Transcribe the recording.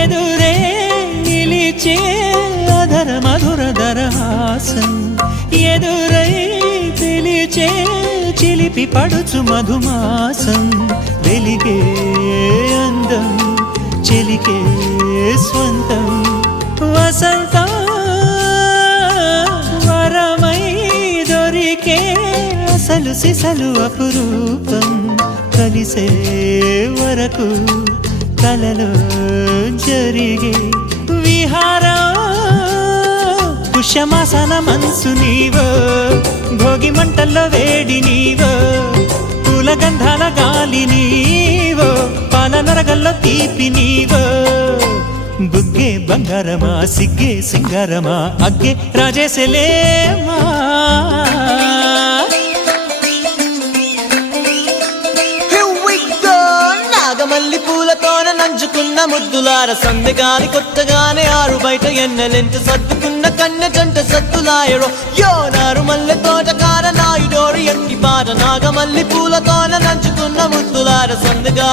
ఎదురే నిలిచే అధర మధుర దరహాసం ఎదురై పిలిచే చిలిపి పడుచు మధుమాసం వెలిగే అందం చెలికే స్వంతం వసంతం వరమై దొరికే అసలు సిసలు అపురూపం కలిసే వరకు కలలో జరిగే విహారం పుష్యమాసన మనసు నీవో భోగి మంటల్లో వేడి నీవో పూల గంధాల గాలి నీవో పాల నరగల్లో తీపి నీవో బుగ్గే బంగారమా సిగ్గే సింగారమా అగ్గే రాజేసలేమా మల్లి పూలతోన నంచుకున్న ముద్దులార సందెగాని కొత్తగానే ఆరు బయట ఎన్నెలెంట సర్దుకున్న కన్నె జంట సత్తులాయరో యోనారు మల్లె తోటకార నాయుడోరు ఎట్టి పాట నాగమల్లి పూలతోన నంచుకున్న ముద్దులార సందెగా